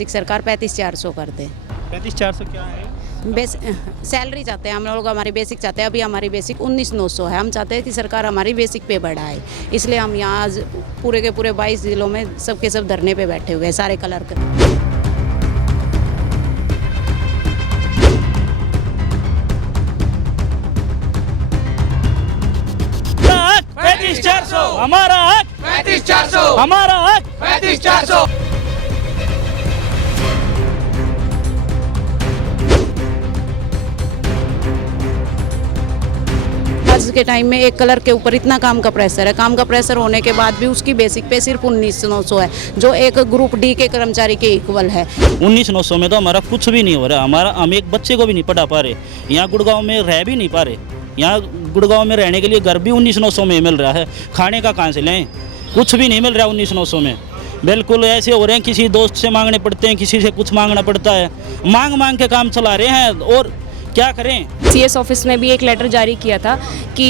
Basic सरकार 35,400 कर दे। 35,400 क्या है? सैलरी चाहते हैं हम लोग, हमारी बेसिक चाहते हैं। अभी हमारी बेसिक 19,900 है। हम चाहते हैं कि सरकार हमारी बेसिक पे बढ़ाए, इसलिए हम यहाँ आज पूरे के पूरे 22 जिलों में सबके सब धरने पे बैठे हुए हैं, सारे कलर के। 35,400 हमारा हक, 35,400 हमारा हक। 35,400 आज के टाइम में एक कलर के ऊपर इतना काम का प्रेशर है। काम का प्रेशर होने के बाद भी उसकी बेसिक पे सिर्फ 19,900 है, जो एक ग्रुप डी के कर्मचारी के इक्वल है। 19,900 में तो हमारा कुछ भी नहीं हो रहा। हम एक बच्चे को भी नहीं पढ़ा पा रहे। यहाँ गुड़गांव में रह भी नहीं पा रहे। यहाँ गुड़गांव में रहने के लिए घर भी 19,900 में मिल रहा है। खाने का कहाँ से लें? कुछ भी नहीं मिल रहा 19,900 में। बिल्कुल ऐसे हो रहे हैं, किसी दोस्त से मांगने पड़ते हैं, किसी से कुछ मांगना पड़ता है। मांग मांग के काम चला रहे हैं और क्या करें। सीएस ऑफिस ने भी एक लेटर जारी किया था कि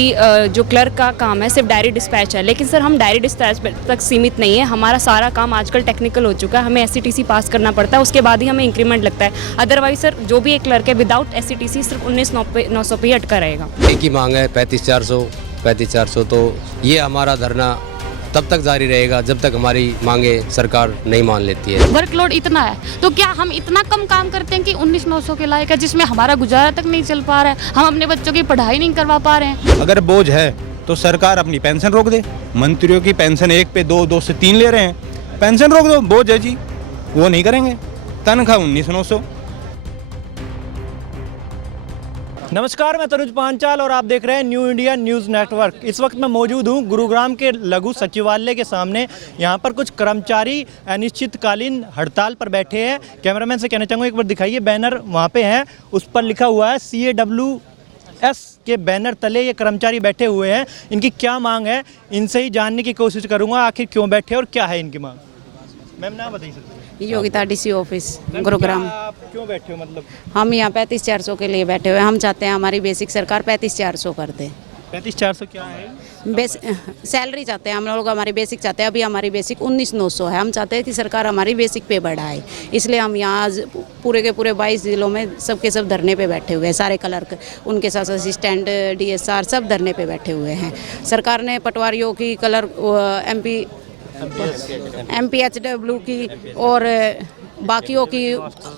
जो क्लर्क का काम है सिर्फ डायरी डिस्पैच है, लेकिन सर हम डायरी डिस्पैच तक सीमित नहीं है। हमारा सारा काम आजकल टेक्निकल हो चुका है। हमें एससीटीसी पास करना पड़ता है, उसके बाद ही हमें इंक्रीमेंट लगता है। अदरवाइज सर जो भी एक क्लर्क है विदाउट एससीटीसी सिर्फ 19,900 पे ही अटका रहेगा। एक ही मांग है 35,400 तो ये हमारा धरना तब तक जारी रहेगा जब तक हमारी मांगे सरकार नहीं मान लेती है। वर्कलोड इतना है तो क्या हम इतना कम काम करते हैं कि 19,900 के लायक है, जिसमें हमारा गुजारा तक नहीं चल पा रहा है, हम अपने बच्चों की पढ़ाई नहीं करवा पा रहे हैं। अगर बोझ है तो सरकार अपनी पेंशन रोक दे। मंत्रियों की पेंशन 1 पे 2, 2 से 3 ले रहे हैं। पेंशन रोक दो, बोझ है जी, वो नहीं करेंगे। तनख्वाह 19,900। नमस्कार, मैं तनुज पांचाल और आप देख रहे हैं न्यू इंडिया न्यूज़ नेटवर्क। इस वक्त मैं मौजूद हूं गुरुग्राम के लघु सचिवालय के सामने। यहां पर कुछ कर्मचारी अनिश्चितकालीन हड़ताल पर बैठे हैं। कैमरामैन से कहना चाहूँगा एक बार दिखाइए, बैनर वहां पे है, उस पर लिखा हुआ है CAWS के बैनर तले ये कर्मचारी बैठे हुए हैं। इनकी क्या मांग है, इनसे ही जानने की कोशिश करूँगा आखिर क्यों बैठे और क्या है इनकी मांग। मैम नाम बताइए sir. Yogita DC office Gurugram. आप क्यों बैठे हो? मतलब हम यहाँ 35,400 के लिए बैठे हुए हैं। हम चाहते हैं हमारी बेसिक सरकार 35,400 कर दे। 35,400 क्या है? सैलरी चाहते हैं हम लोग, हमारी बेसिक चाहते हैं। अभी हमारी बेसिक 19,900 है। हम चाहते हैं कि सरकार हमारी बेसिक पे बढ़ाए, इसलिए हम यहाँ आज पूरे के पूरे 22 जिलों में सबके सब धरने पे बैठे हुए हैं, सारे क्लर्क, उनके साथ असिस्टेंट, DSR सब धरने पे बैठे हुए हैं। सरकार ने पटवारियों की, MPHW की और बाकियों की,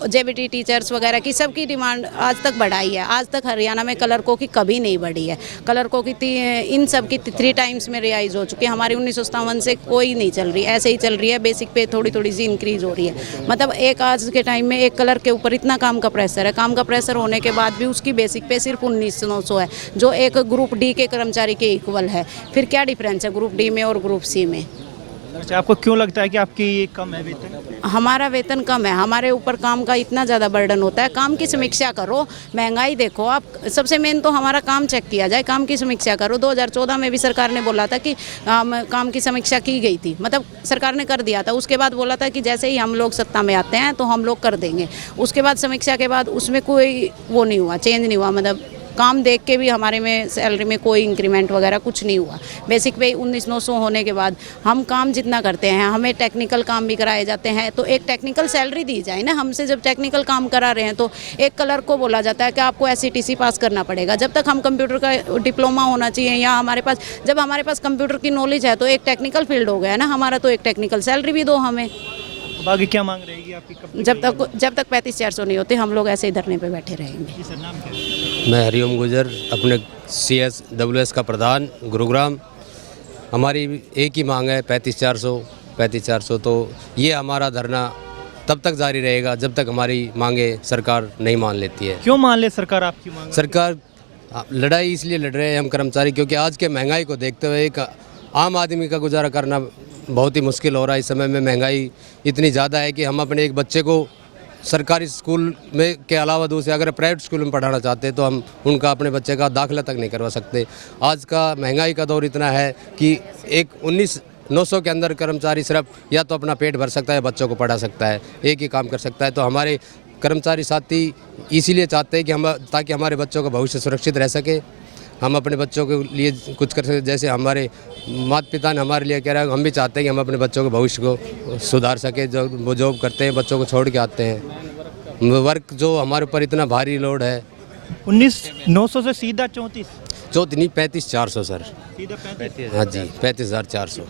JBT टीचर्स वगैरह की, सबकी डिमांड आज तक बढ़ाई है। आज तक हरियाणा में क्लर्कों की कभी नहीं बढ़ी है। क्लर्कों की इन सब की 3 टाइम्स में रिवाइज हो चुकी है। हमारी 1957 से कोई नहीं चल रही, ऐसे ही चल रही है। बेसिक पे थोड़ी थोड़ी सी इंक्रीज हो रही है। मतलब एक आज के टाइम में एक क्लर्क के ऊपर इतना काम का प्रेशर है। काम का प्रेशर होने के बाद भी उसकी बेसिक पे सिर्फ 19,900 है, जो एक ग्रुप डी के कर्मचारी के इक्वल है। फिर क्या डिफरेंस है ग्रुप डी में और ग्रुप सी में? अच्छा, आपको क्यों लगता है कि आपकी ये कम है वेतन? हमारा वेतन कम है। हमारे ऊपर काम का इतना ज़्यादा बर्डन होता है। काम की समीक्षा करो, महंगाई देखो आप। सबसे मेन तो हमारा काम चेक किया जाए, काम की समीक्षा करो। 2014 में भी सरकार ने बोला था कि काम की समीक्षा की गई थी, मतलब सरकार ने कर दिया था। उसके बाद बोला था कि जैसे ही हम लोग सत्ता में आते हैं तो हम लोग कर देंगे। उसके बाद समीक्षा के बाद उसमें कोई वो नहीं हुआ, चेंज नहीं हुआ। मतलब काम देख के भी हमारे में सैलरी में कोई इंक्रीमेंट वगैरह कुछ नहीं हुआ। बेसिक पे 19,900 होने के बाद हम काम जितना करते हैं, हमें टेक्निकल काम भी कराए जाते हैं, तो एक टेक्निकल सैलरी दी जाए ना। हमसे जब टेक्निकल काम करा रहे हैं तो एक क्लर्क को बोला जाता है कि आपको SCTC पास करना पड़ेगा। जब तक हम कंप्यूटर का डिप्लोमा होना चाहिए या हमारे पास, जब हमारे पास कंप्यूटर की नॉलेज है तो एक टेक्निकल फील्ड हो गया ना हमारा, तो एक टेक्निकल सैलरी भी दो हमें। बाकी क्या मांग रहेगी आपकी? जब तक 35,400 नहीं होते हम लोग ऐसे ही धरने पे बैठे रहेंगे। सर नाम क्या है? मैं हरिओम गुजर, अपने CSWS का प्रधान गुरुग्राम। हमारी एक ही मांग है 35,400 तो ये हमारा धरना तब तक जारी रहेगा जब तक हमारी मांगे सरकार नहीं मान लेती है। क्यों मान ले सरकार आपकी मांग? सरकार लड़ाई इसलिए लड़ रहे हैं हम कर्मचारी, क्योंकि आज के महंगाई को देखते हुए एक आम आदमी का गुजारा करना बहुत ही मुश्किल हो रहा है। इस समय में महंगाई इतनी ज़्यादा है कि हम अपने एक बच्चे को सरकारी स्कूल में के अलावा दूसरे अगर प्राइवेट स्कूल में पढ़ाना चाहते हैं तो हम उनका अपने बच्चे का दाखिला तक नहीं करवा सकते। आज का महंगाई का दौर इतना है कि एक 19,900 के अंदर कर्मचारी सिर्फ या तो अपना पेट भर सकता है, बच्चों को पढ़ा सकता है, एक ही काम कर सकता है। तो हमारे कर्मचारी साथी इसीलिए चाहते हैं कि हम, ताकि हमारे बच्चों का भविष्य सुरक्षित रह सके, हम अपने बच्चों के लिए कुछ कर सकते, जैसे हमारे माता पिता ने हमारे लिए कह रहा है, हम भी चाहते हैं कि हम अपने बच्चों के भविष्य को सुधार सके। जो वो जॉब करते हैं, बच्चों को छोड़ के आते हैं, वर्क जो हमारे ऊपर इतना भारी लोड है। 19,900 से सीधा 34 नहीं 35,400 सर। सीधा 35। हाँ जी 35,400।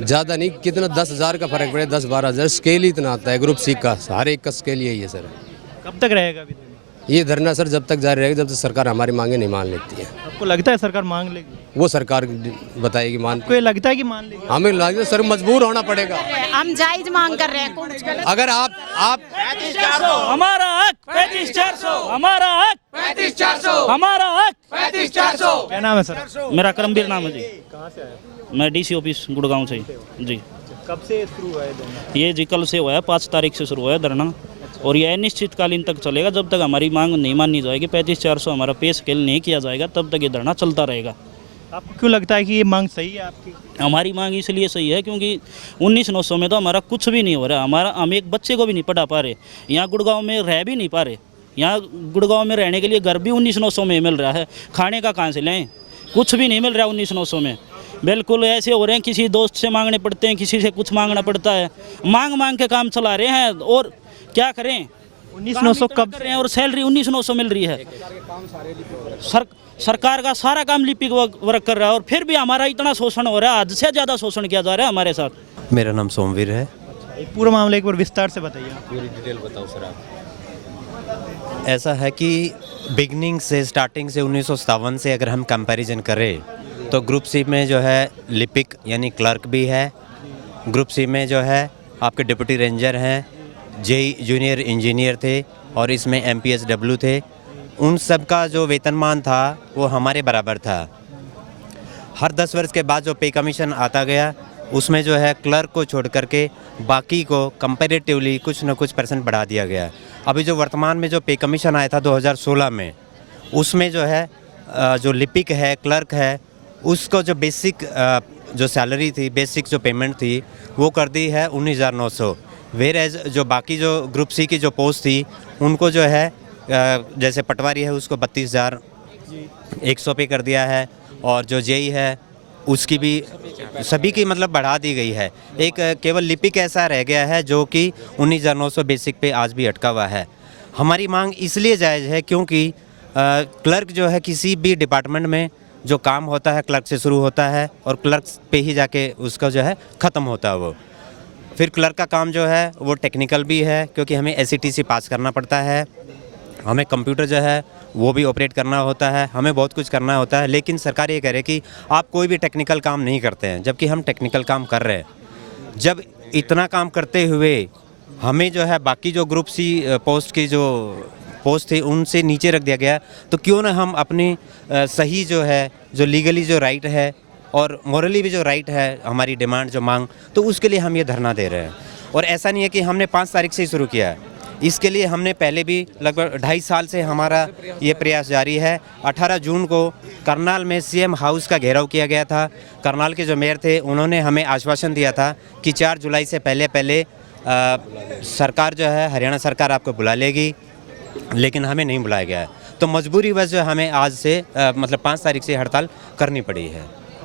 ज़्यादा नहीं, कितना 10,000 का फर्क पड़े, 10-12,000 स्केल ही इतना आता है ग्रुप सी का, हर एक का स्केल यही है सर। कब तक रहेगा अभी? ये धरना सर जब तक जारी रहेगा जब तक सरकार हमारी मांगे नहीं मान लेती है। आपको लगता है सरकार मांग लेगी? वो सरकार बताएगी मान। आपको ये लगता है कि मान लेगी? हमें लगता है सर मजबूर होना पड़ेगा। हम जायज मांग कर रहे हैं, कुछ गलत अगर आप हमारा हक 35,400, हमारा हक 35,400, हमारा हक 35,400। क्या नाम है सर? मेरा करमवीर नाम है जी। कहाँ से आए? मैं डीसी ऑफिस गुड़गांव से जी। कब से शुरू हुआ है धरना? ये जी कल से हुआ है, 5 तारीख से शुरू हुआ है धरना और ये अनिश्चितकालीन तक चलेगा जब तक हमारी मांग नहीं मानी जाएगी। 35,400 हमारा पे स्केल नहीं किया जाएगा तब तक ये धरना चलता रहेगा। आपको क्यों लगता है कि ये मांग सही है आपकी? हमारी मांग इसलिए सही है क्योंकि 19,900 में तो हमारा कुछ भी नहीं हो रहा। हम एक बच्चे को भी नहीं पढ़ा पा रहे, यहाँ गुड़गांव में रह भी नहीं पा रहे। यहाँ गुड़गांव में रहने के लिए घर भी 19,900 में मिल रहा है, खाने का कहाँ से लें? कुछ भी नहीं मिल रहा 19,900 में। बिल्कुल ऐसे हो रहे हैं, किसी दोस्त से मांगने पड़ते हैं, किसी से कुछ मांगना पड़ता है, मांग के काम चला रहे हैं। और क्या करें? 19,900 कब कर रहे हैं और सैलरी 19,900 मिल रही है। सरकार का सारा काम लिपिक वर्क कर रहा है और फिर भी हमारा इतना शोषण हो रहा है, हद से ज़्यादा शोषण किया जा रहा है हमारे साथ। मेरा नाम सोमवीर है। ये पूरा मामला एक बार विस्तार से बताइए। पूरी डिटेल बताओ सर आप। ऐसा है कि बिगनिंग से स्टार्टिंग से 1957 से अगर हम कंपैरिजन करें तो ग्रुप सी में जो है लिपिक यानी क्लर्क भी है, ग्रुप सी में जो है आपके डिप्टी रेंजर हैं, जेई जूनियर इंजीनियर थे और इसमें MPSW थे। उन सब का जो वेतनमान था वो हमारे बराबर था। हर 10 वर्ष के बाद जो पे कमीशन आता गया उसमें जो है क्लर्क को छोड़ करके बाकी को कंपैरेटिवली कुछ न कुछ % बढ़ा दिया गया। अभी जो वर्तमान में जो पे कमीशन आया था 2016 में, उसमें जो है जो लिपिक है, क्लर्क है, उसको जो बेसिक जो सैलरी थी, बेसिक जो पेमेंट थी वो कर दी है 19,900। वेर एज जो बाकी जो ग्रुप सी की जो पोस्ट थी उनको जो है जैसे पटवारी है उसको 32,100 पे कर दिया है और जो जेई है उसकी भी सभी की मतलब बढ़ा दी गई है। एक केवल लिपिक ऐसा रह गया है जो कि 19,900 बेसिक पे आज भी अटका हुआ है। हमारी मांग इसलिए जायज़ है क्योंकि क्लर्क जो है किसी भी डिपार्टमेंट में जो काम होता है क्लर्क से शुरू होता है और क्लर्क पे ही जाके उसका जो है ख़त्म होता है। वो फिर क्लर्क का काम जो है वो टेक्निकल भी है क्योंकि हमें SETC पास करना पड़ता है, हमें कंप्यूटर जो है वो भी ऑपरेट करना होता है, हमें बहुत कुछ करना होता है। लेकिन सरकार ये कह रही है कि आप कोई भी टेक्निकल काम नहीं करते हैं, जबकि हम टेक्निकल काम कर रहे हैं। जब इतना काम करते हुए हमें जो है बाकी जो ग्रुप सी पोस्ट की जो पोस्ट थी उनसे नीचे रख दिया गया, तो क्यों ना हम अपनी सही जो है जो लीगली जो राइट है और मॉरली भी जो राइट है हमारी डिमांड जो मांग, तो उसके लिए हम ये धरना दे रहे हैं। और ऐसा नहीं है कि हमने 5 तारीख से ही शुरू किया है, इसके लिए हमने पहले भी लगभग 2.5 साल से हमारा ये प्रयास जारी है। 18 जून को करनाल में CM हाउस का घेराव किया गया था। करनाल के जो मेयर थे उन्होंने हमें आश्वासन दिया था कि 4 जुलाई से पहले सरकार जो है हरियाणा सरकार आपको बुला लेगी, लेकिन हमें नहीं बुलाया गया है। तो मजबूरी वजह जो हमें आज से मतलब 5 तारीख से हड़ताल करनी पड़ी है।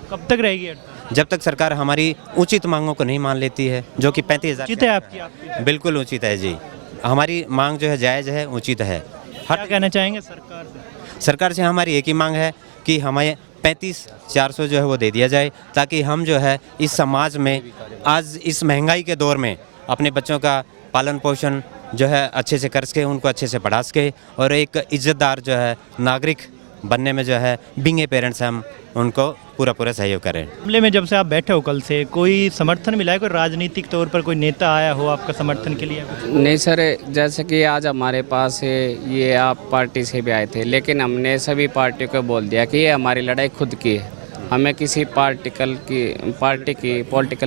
कब तक रहेगी हड़ताल? जब तक सरकार हमारी उचित मांगों को नहीं मान लेती है, जो कि 35,000 उचित है आपकी? बिल्कुल उचित है जी, हमारी मांग जो है जायज़ है, उचित है। क्या कहना चाहेंगे सरकार से? सरकार से हमारी एक ही मांग है कि हमें 35,400 जो है वो दे दिया जाए, ताकि हम जो है इस समाज में आज इस महंगाई के दौर में अपने बच्चों का पालन पोषण जो है अच्छे से कर सके, उनको अच्छे से पढ़ा सके और एक इज्जतदार जो है नागरिक बनने में जो है बीइंग ए पेरेंट्स हम उनको पूरा सहयोग करें। मामले में जब से आप बैठे हो कल से, कोई समर्थन मिला है? कोई राजनीतिक तौर पर कोई नेता आया हो आपका समर्थन के लिए? नहीं सर, जैसे कि आज हमारे पास ये आप पार्टी से भी आए थे, लेकिन हमने सभी पार्टियों को बोल दिया कि ये हमारी लड़ाई खुद की है, हमें किसी पॉलिटिकल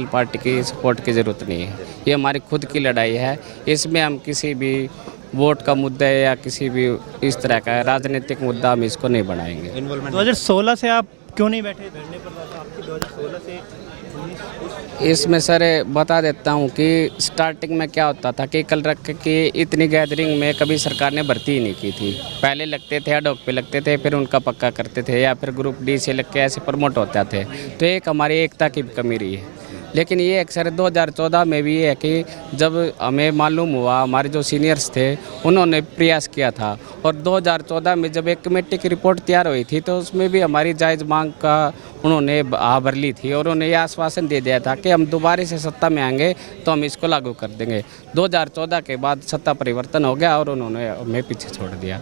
पार्टी की सपोर्ट की ज़रूरत नहीं है। ये हमारी खुद की लड़ाई है, इसमें हम किसी भी वोट का मुद्दा या किसी भी इस तरह का राजनीतिक मुद्दा हम इसको नहीं बनाएंगे। 2016 से आप क्यों नहीं बैठे धरने पर? आपकी 2016 से 19 इसमें सर बता देता हूँ कि स्टार्टिंग में क्या होता था कि कल रख के इतनी गैदरिंग में कभी सरकार ने भर्ती ही नहीं की थी। पहले लगते थे अडॉक पे लगते थे, फिर उनका पक्का करते थे या फिर ग्रुप डी से लग के ऐसे प्रमोट होते थे। तो एक हमारी एकता की कमी रही है। लेकिन ये अक्सर 2014 में भी है कि जब हमें मालूम हुआ, हमारे जो सीनियर्स थे उन्होंने प्रयास किया था, और 2014 में जब एक कमेटी की रिपोर्ट तैयार हुई थी तो उसमें भी हमारी जायज़ मांग का उन्होंने भर ली थी और उन्होंने ये आश्वासन दे दिया था कि हम दोबारा से सत्ता में आएंगे तो हम इसको लागू कर देंगे। 2014 के बाद सत्ता परिवर्तन हो गया और उन्होंने हमें पीछे छोड़ दिया।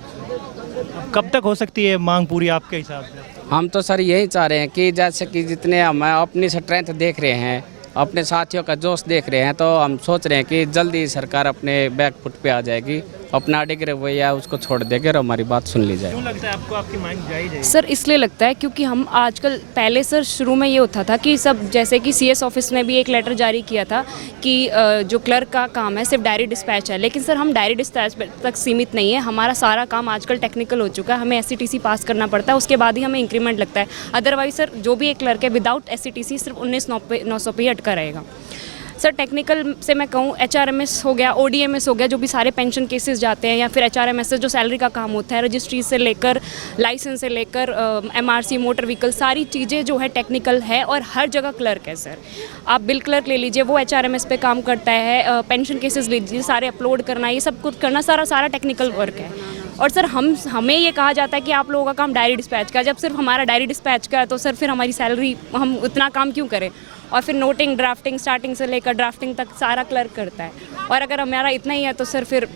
कब तक हो सकती है मांग पूरी आपके हिसाब से? हम तो सर यही चाह रहे हैं कि जैसे कि जितने हम अपनी स्ट्रेंथ देख रहे हैं, अपने साथियों का जोश देख रहे हैं, तो हम सोच रहे हैं कि जल्दी सरकार अपने बैक फुट पे आ जाएगी, अपना अडिग रवैया उसको छोड़ देगी और हमारी बात सुन ली जाएगी। क्यों लगता है आपको आपकी मांग जायज़ है? सर इसलिए लगता है क्योंकि हम आजकल, पहले सर शुरू में ये होता था कि सब, जैसे कि CS ऑफिस ने भी एक लेटर जारी किया था कि जो क्लर्क का काम है सिर्फ डायरी डिस्पैच है, लेकिन सर हम डायरी डिस्पैच तक सीमित नहीं है। हमारा सारा काम आजकल टेक्निकल हो चुका है, हमें SCTC पास करना पड़ता है, उसके बाद ही हमें इंक्रीमेंट लगता है। अदरवाइज सर जो भी एक क्लर्क है विदाउट SCTC सिर्फ 19,900 पे ही अटका रहेगा। सर टेक्निकल से मैं कहूँ HRMS हो गया, ODMS हो गया, जो भी सारे पेंशन केसेस जाते हैं, या फिर HRMS से जो सैलरी का काम होता है, रजिस्ट्री से लेकर लाइसेंस से लेकर MRC मोटर व्हीकल, सारी चीज़ें जो है टेक्निकल है और हर जगह क्लर्क है। सर आप बिल क्लर्क ले लीजिए, वो HRMS पे काम करता है, पेंशन केसेस लीजिए, सारे अपलोड करना, ये सब कुछ करना सारा टेक्निकल वर्क है। और सर हमें ये कहा जाता है कि आप लोगों का काम डायरी डिस्पैच का, जब सिर्फ हमारा डायरी डिस्पैच का है तो सर फिर हमारी सैलरी, हम उतना काम क्यों करें? और फिर नोटिंग, ड्राफ्टिंग, स्टार्टिंग से लेकर ड्राफ्टिंग तक सारा क्लर्क करता है, और अगर हमारा इतना ही है तो सर फिर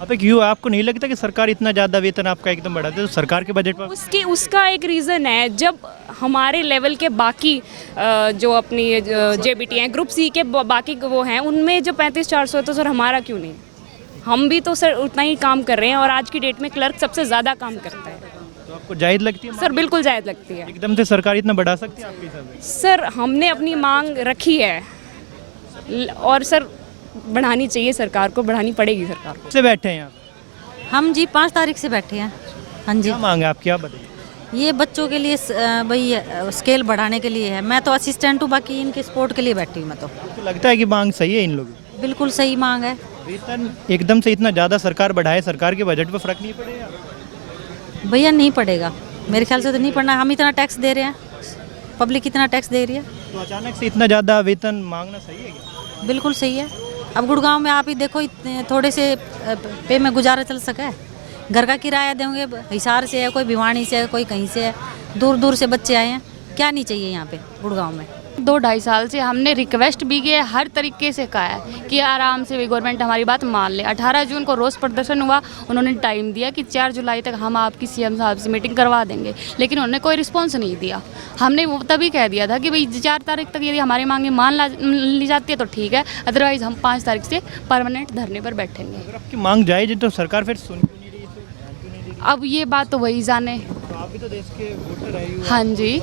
अब क्यों आपको नहीं लगता कि सरकार इतना ज़्यादा वेतन आपका एकदम बढ़ाते तो सरकार के बजट पर? उसका एक रीज़न है, जब हमारे लेवल के बाकी जो अपनी JBT हैं, ग्रुप C के बाकी वो हैं, उनमें जो 35,400 है तो सर हमारा क्यों नहीं? हम भी तो सर उतना ही काम कर रहे हैं और आज की डेट में क्लर्क सबसे ज़्यादा काम करता है। तो आपको जायज़ लगती है? सर बिल्कुल जायज़ लगती है। एकदम से सरकार इतना बढ़ा सकती है आपके हिसाब से? सर हमने अपनी मांग रखी है और सर बढ़ानी चाहिए, सरकार को बढ़ानी पड़ेगी। सरकार को से बैठे हैं यहाँ? हम जी 5 तारीख से बैठे हैं। हाँ जी। क्या मांग है आपकी, आप बताइए। ये बच्चों के लिए भाई स्केल बढ़ाने के लिए है। मैं तो असिस्टेंट हूँ, बाकी इनके सपोर्ट के लिए बैठी हूँ मैं। तो लगता है कि मांग सही है इन लोगों की? बिल्कुल सही मांग है। वेतन एकदम से इतना ज़्यादा सरकार बढ़ाए, सरकार के बजट पर फर्क नहीं पड़ेगा? भैया नहीं पड़ेगा, मेरे ख्याल से तो नहीं पड़ना। हम इतना टैक्स दे रहे हैं, पब्लिक इतना टैक्स दे रही है, तो अचानक से इतना ज़्यादा वेतन मांगना सही है क्या? बिल्कुल सही है। अब गुड़गांव में आप ही देखो, इतने थोड़े से पे में गुजारा चल सका है। घर का किराया देंगे, हिसार से है, कोई भिवानी से है, कोई कहीं से है, दूर दूर से बच्चे आए हैं। क्या नहीं चाहिए यहाँ पे गुड़गांव में? 2-2.5 साल से हमने रिक्वेस्ट भी की है, हर तरीके से कहा है कि आराम से गवर्नमेंट हमारी बात मान ले। 18 जून को रोज़ प्रदर्शन हुआ, उन्होंने टाइम दिया कि 4 जुलाई तक हम आपकी CM साहब से मीटिंग करवा देंगे, लेकिन उन्होंने कोई रिस्पॉन्स नहीं दिया। हमने वो तभी कह दिया था कि भाई 4 तारीख तक यदि हमारी मांगे मान ली जाती है तो ठीक है, अदरवाइज़ हम 5 तारीख से परमानेंट धरने पर बैठेंगे। अगर आपकी मांग जायज़ है तो सरकार फिर सुन क्यों नहीं रही है? अब ये बात तो वही जाने। तो आप भी तो देश के वोटर रहे हो। हाँ जी।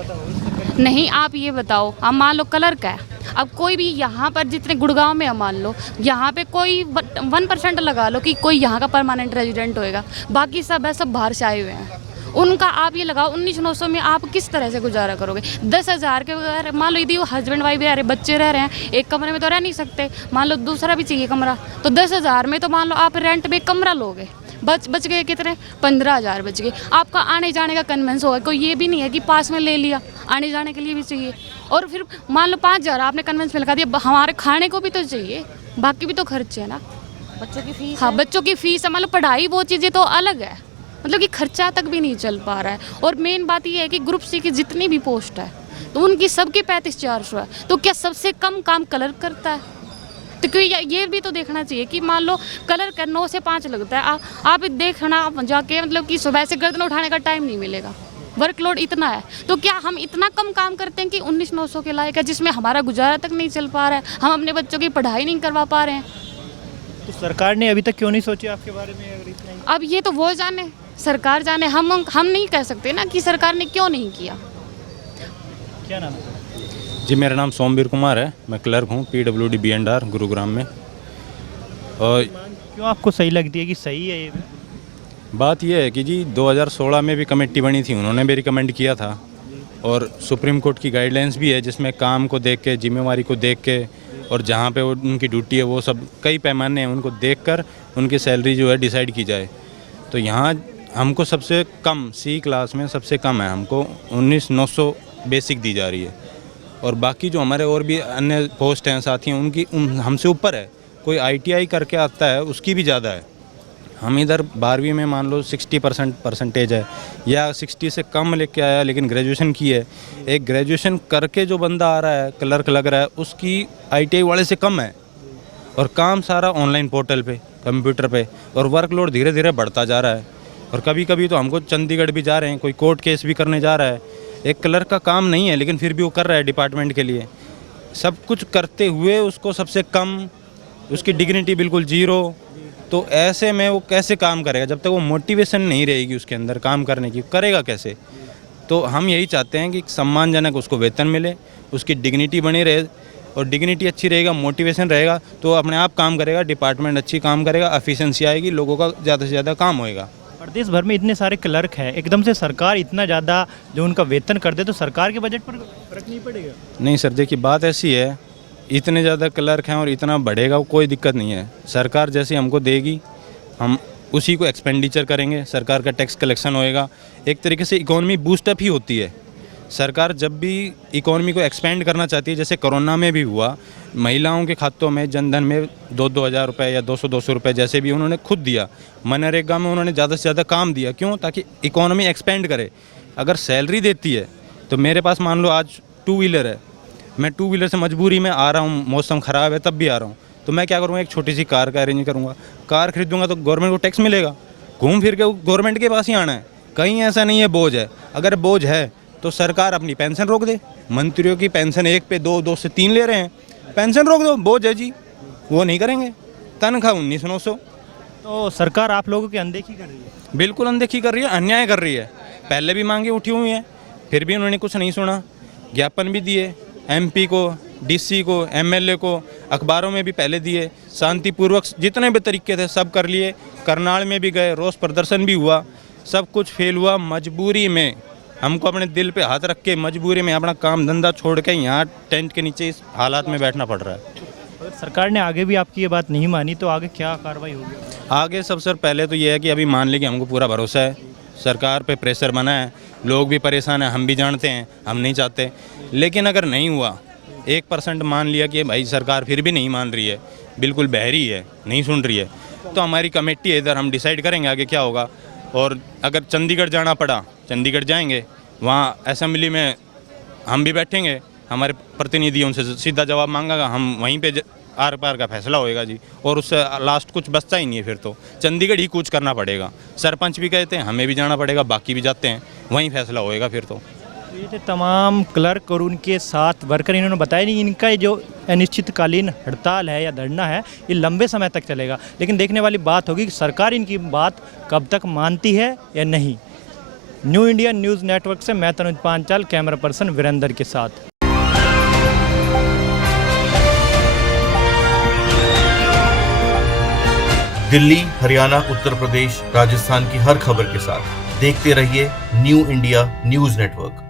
नहीं, आप ये बताओ, हम मान लो क्लर्क है, अब कोई भी यहाँ पर जितने गुड़गांव में हम मान लो, यहाँ पे कोई 1% लगा लो कि कोई यहाँ का परमानेंट रेजिडेंट होएगा, बाकी सब है सब बाहर से आए हुए हैं। उनका आप ये लगाओ 19,900 में आप किस तरह से गुजारा करोगे? 10,000 के बगैर मान लो यदि वो हस्बैंड वाइफ रह रहे, बच्चे रह रहे हैं, एक कमरे में तो रह नहीं सकते, मान लो दूसरा भी चाहिए कमरा, तो 10,000 में तो मान लो आप रेंट में कमरा लोगे, बच गए कितने? 15,000 बच गए। आपका आने जाने का कन्वेंस होगा, कोई ये भी नहीं है कि पास में ले लिया, आने जाने के लिए भी चाहिए। और फिर मान लो 5,000 आपने कन्वेंस में लगा दिया, हमारे खाने को भी तो चाहिए, बाकी भी तो खर्चे है ना, बच्चों की फीस। हाँ, बच्चों की फीस है, मान लो पढ़ाई, वो चीज़ें तो अलग है, मतलब कि खर्चा तक भी नहीं चल पा रहा है। और मेन बात ये है कि ग्रुप C की जितनी भी पोस्ट है तो उनकी सबकी 35,400 है, तो क्या सबसे कम काम क्लर्क करता है? तो क्यों ये भी तो देखना चाहिए कि मान लो कलर का 9 से 5 लगता है, आप देखना जाके, मतलब कि सुबह से गर्दन उठाने का टाइम नहीं मिलेगा, वर्कलोड इतना है, तो क्या हम इतना कम काम करते हैं कि 19,900 के लायक है, जिसमें हमारा गुजारा तक नहीं चल पा रहा है, हम अपने बच्चों की पढ़ाई नहीं करवा पा रहे हैं? तो सरकार ने अभी तक क्यों नहीं सोची आपके बारे में? अगर इतना ही अब ये तो वो जाने, सरकार जाने, हम नहीं कह सकते ना कि सरकार ने क्यों नहीं किया। क्या नाम है? जी मेरा नाम सोमवीर कुमार है, मैं क्लर्क हूँ PWD B&R गुरुग्राम में। और क्यों आपको सही लगती है कि सही है ये? बात यह है कि जी 2016 में भी कमेटी बनी थी, उन्होंने भी रिकमेंड किया था और सुप्रीम कोर्ट की गाइडलाइंस भी है जिसमें काम को देख के, जिम्मेवारी को देख के और जहाँ पे उनकी ड्यूटी है वो सब कई पैमाने हैं, उनको देखकर उनकी सैलरी जो है डिसाइड की जाए। तो यहाँ हमको सबसे कम सी क्लास में सबसे कम है, हमको 19,900 बेसिक दी जा रही है और बाकी जो हमारे और भी अन्य पोस्ट हैं साथी हैं उनकी हमसे ऊपर है। कोई ITI करके आता है उसकी भी ज़्यादा है। हम इधर 12वीं में मान लो 60% परसेंटेज है या 60 से कम लेके आया लेकिन ग्रेजुएशन की है। एक ग्रेजुएशन करके जो बंदा आ रहा है क्लर्क लग रहा है उसकी ITI वाले से कम है और काम सारा ऑनलाइन पोर्टल पे, कंप्यूटर पे और वर्कलोड धीरे धीरे बढ़ता जा रहा है। और कभी कभी तो हमको चंडीगढ़ भी जा रहे हैं, कोई कोर्ट केस भी करने जा रहा है। एक क्लर्क का काम नहीं है लेकिन फिर भी वो कर रहा है डिपार्टमेंट के लिए। सब कुछ करते हुए उसको सबसे कम, उसकी डिग्निटी बिल्कुल जीरो। तो ऐसे में वो कैसे काम करेगा? जब तक वो मोटिवेशन नहीं रहेगी उसके अंदर काम करने की, करेगा कैसे? तो हम यही चाहते हैं कि सम्मानजनक उसको वेतन मिले, उसकी डिग्निटी बनी रहे और डिग्निटी अच्छी रहेगा, मोटिवेशन रहेगा तो अपने आप काम करेगा, डिपार्टमेंट अच्छी काम करेगा, एफिशिएंसी आएगी, लोगों का ज़्यादा से ज़्यादा काम होएगा। प्रदेश भर में इतने सारे क्लर्क हैं, एकदम से सरकार इतना ज़्यादा जो उनका वेतन कर दे तो सरकार के बजट पर फर्क नहीं पड़ेगा? नहीं सर, देखिए बात ऐसी है, इतने ज़्यादा क्लर्क हैं और इतना बढ़ेगा कोई दिक्कत नहीं है। सरकार जैसे हमको देगी हम उसी को एक्सपेंडिचर करेंगे, सरकार का टैक्स कलेक्शन होएगा। एक तरीके से इकोनॉमी बूस्टअप ही होती है। सरकार जब भी इकोनॉमी को एक्सपेंड करना चाहती है, जैसे कोरोना में भी हुआ, महिलाओं के खातों में जनधन में 2-2 हज़ार रुपये या 200-200 रुपये जैसे भी उन्होंने खुद दिया। मनरेगा में उन्होंने ज़्यादा से ज़्यादा काम दिया। क्यों? ताकि इकोनॉमी एक्सपेंड करे। अगर सैलरी देती है तो मेरे पास मान लो आज 2 व्हीलर है, मैं 2 व्हीलर से मजबूरी में आ रहा हूँ, मौसम ख़राब है तब भी आ रहा हूँ, तो मैं क्या करूँगा? एक छोटी सी कार का अरेंज करूँगा। कार खरीदूँगा तो गवर्नमेंट को टैक्स मिलेगा, घूम फिर के गवर्नमेंट के पास ही आना है। कहीं ऐसा नहीं है बोझ है। अगर बोझ है तो सरकार अपनी पेंशन रोक दे। मंत्रियों की पेंशन 1 पे 2 से 3 ले रहे हैं, पेंशन रोक दो, बोझ है जी, वो नहीं करेंगे। तनख्वाह 19,900। तो सरकार आप लोगों की अनदेखी कर रही है? बिल्कुल अनदेखी कर रही है, अन्याय कर रही है। पहले भी मांगे उठी हुई हैं, फिर भी उन्होंने कुछ नहीं सुना। ज्ञापन भी दिए MP को, DC को, MLA को, अखबारों में भी पहले दिए, शांतिपूर्वक जितने भी तरीके थे सब कर लिए। करनाल में भी गए, रोष प्रदर्शन भी हुआ, सब कुछ फेल हुआ। मजबूरी में हमको अपने दिल पे हाथ रख के मजबूरी में अपना काम धंधा छोड़ के यहाँ टेंट के नीचे इस हालात में बैठना पड़ रहा है। अगर सरकार ने आगे भी आपकी ये बात नहीं मानी तो आगे क्या कार्रवाई होगी? आगे सबसे पहले तो ये है कि अभी मान लें कि हमको पूरा भरोसा है, सरकार पे प्रेशर बना है, लोग भी परेशान हैं, हम भी जानते हैं, हम नहीं चाहते। लेकिन अगर नहीं हुआ, 1% मान लिया कि भाई सरकार फिर भी नहीं मान रही है, बिल्कुल बहरी है, नहीं सुन रही है, तो हमारी कमेटी है इधर, हम डिसाइड करेंगे आगे क्या होगा। और अगर चंडीगढ़ जाना पड़ा, चंडीगढ़ जाएंगे, वहाँ असेंबली में हम भी बैठेंगे, हमारे प्रतिनिधि उनसे सीधा जवाब मांगेगा, हम वहीं पे आर पार का फैसला होएगा जी। और उससे लास्ट कुछ बचता ही नहीं है, फिर तो चंडीगढ़ ही कूच करना पड़ेगा। सरपंच भी कहते हैं, हमें भी जाना पड़ेगा, बाकी भी जाते हैं, वहीं फैसला होएगा फिर तो। ये थे तमाम क्लर्क और उनके साथ वर्कर। इन्होंने बताया नहीं इनका ये जो अनिश्चितकालीन हड़ताल है या धरना है ये लंबे समय तक चलेगा, लेकिन देखने वाली बात होगी कि सरकार इनकी बात कब तक मानती है या नहीं। न्यू इंडिया न्यूज़ नेटवर्क से मैं तनुज पांचाल, कैमरा पर्सन वीरेंद्र के साथ। दिल्ली, हरियाणा, उत्तर प्रदेश, राजस्थान की हर खबर के साथ देखते रहिए न्यू इंडिया न्यूज़ नेटवर्क।